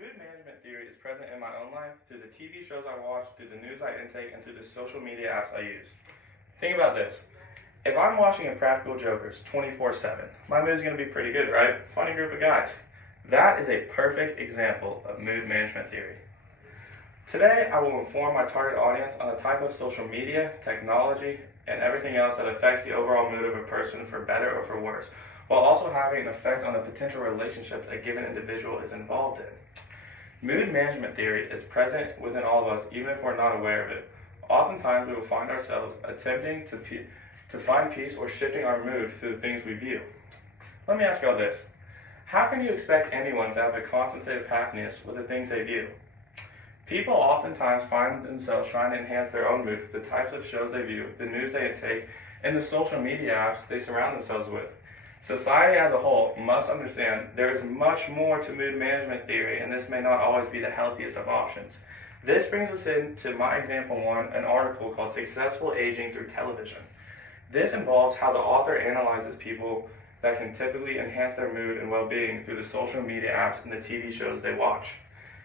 Mood management theory is present in my own life through the TV shows I watch, through the news I intake, and through the social media apps I use. Think about this. If I'm watching Impractical Jokers 24/7, my mood's going to be pretty good, right? Funny group of guys. That is a perfect example of mood management theory. Today, I will inform my target audience on the type of social media, technology, and everything else that affects the overall mood of a person for better or for worse, while also having an effect on the potential relationships a given individual is involved in. Mood management theory is present within all of us even if we're not aware of it. Oftentimes, we will find ourselves attempting to find peace or shifting our mood through the things we view. Let me ask y'all this. How can you expect anyone to have a constant state of happiness with the things they view? People oftentimes find themselves trying to enhance their own moods through the types of shows they view, the news they intake, and the social media apps they surround themselves with. Society as a whole must understand there is much more to mood management theory, and this may not always be the healthiest of options. This brings us into my example one, an article called Successful Aging Through Television. This involves how the author analyzes people that can typically enhance their mood and well-being through the social media apps and the TV shows they watch.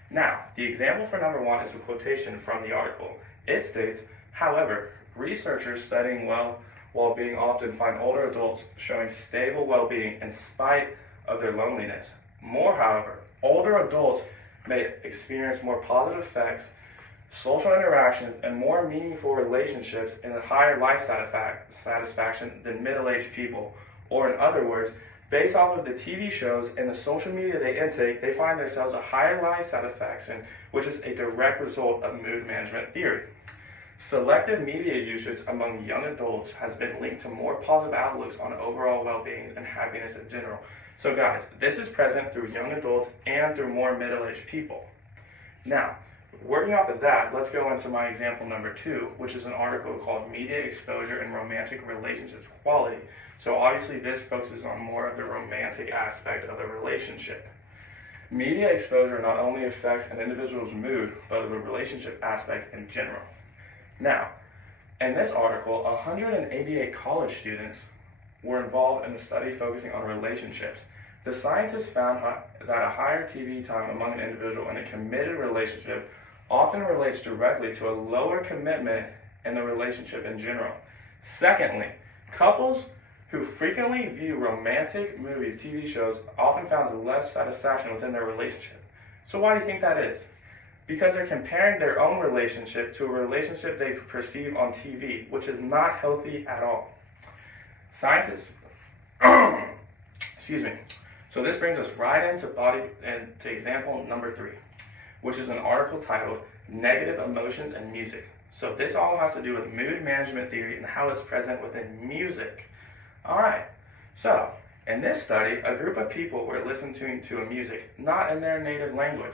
Now, the example for number one is a quotation from the article. It states, however, researchers studying well-being often find older adults showing stable well-being in spite of their loneliness. More, however, older adults may experience more positive effects, social interaction, and more meaningful relationships and a higher life satisfaction than middle-aged people. Or in other words, based off of the TV shows and the social media they intake, they find themselves a higher life satisfaction, which is a direct result of mood management theory. Selective media usage among young adults has been linked to more positive outlooks on overall well-being and happiness in general. So guys, this is present through young adults and through more middle-aged people. Now, working off of that, let's go into my example number two, which is an article called Media Exposure and Romantic Relationships Quality. So obviously this focuses on more of the romantic aspect of the relationship. Media exposure not only affects an individual's mood, but the relationship aspect in general. Now, in this article, 188 college students were involved in a study focusing on relationships. The scientists found that a higher TV time among an individual in a committed relationship often relates directly to a lower commitment in the relationship in general. Secondly, couples who frequently view romantic movies, TV shows, often found less satisfaction within their relationship. So why do you think that is? Because they're comparing their own relationship to a relationship they perceive on TV, which is not healthy at all. Scientists, excuse me. So this brings us right into example number three, which is an article titled Negative Emotions and Music. So this all has to do with mood management theory and how it's present within music. All right, so in this study, a group of people were listening to a music not in their native language.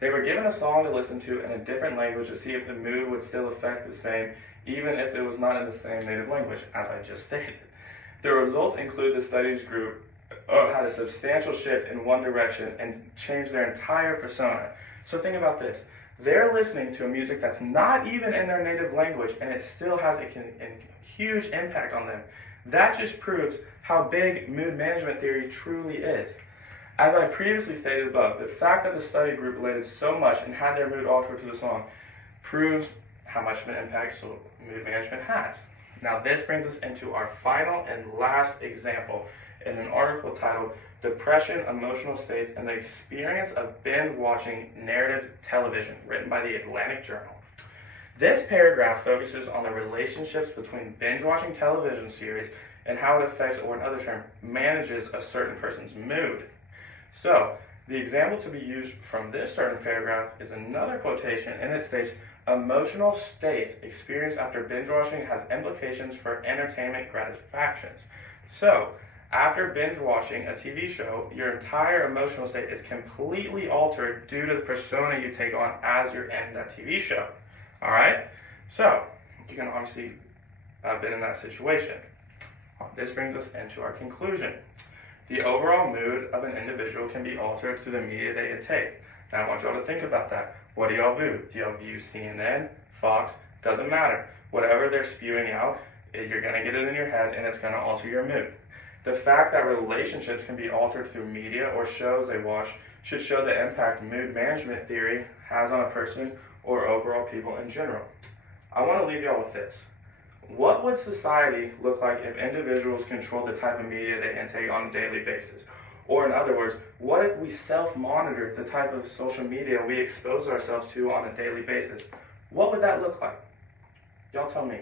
They were given a song to listen to in a different language to see if the mood would still affect the same, even if it was not in the same native language, as I just stated. The results include the study's group had a substantial shift in one direction and changed their entire persona. So think about this. They're listening to a music that's not even in their native language, and it still has a huge impact on them. That just proves how big mood management theory truly is. As I previously stated above, the fact that the study group related so much and had their mood altered to the song proves how much of an impact mood management has. Now this brings us into our final and last example in an article titled Depression, Emotional States, and the Experience of Binge-Watching Narrative Television, written by the Atlantic Journal. This paragraph focuses on the relationships between binge-watching television series and how it affects, or in other terms, manages a certain person's mood. So, the example to be used from this certain paragraph is another quotation, and it states, emotional states experienced after binge-watching has implications for entertainment gratifications. So, after binge-watching a TV show, your entire emotional state is completely altered due to the persona you take on as you're in that TV show. Alright? So, you can obviously have been in that situation. This brings us into our conclusion. The overall mood of an individual can be altered through the media they intake. Now I want y'all to think about that. What do y'all view? Do y'all view CNN, Fox? Doesn't matter. Whatever they're spewing out, you're going to get it in your head and it's going to alter your mood. The fact that relationships can be altered through media or shows they watch should show the impact mood management theory has on a person or overall people in general. I want to leave y'all with this. What would society look like if individuals controlled the type of media they intake on a daily basis? Or in other words, what if we self-monitor the type of social media we expose ourselves to on a daily basis? What would that look like? Y'all tell me.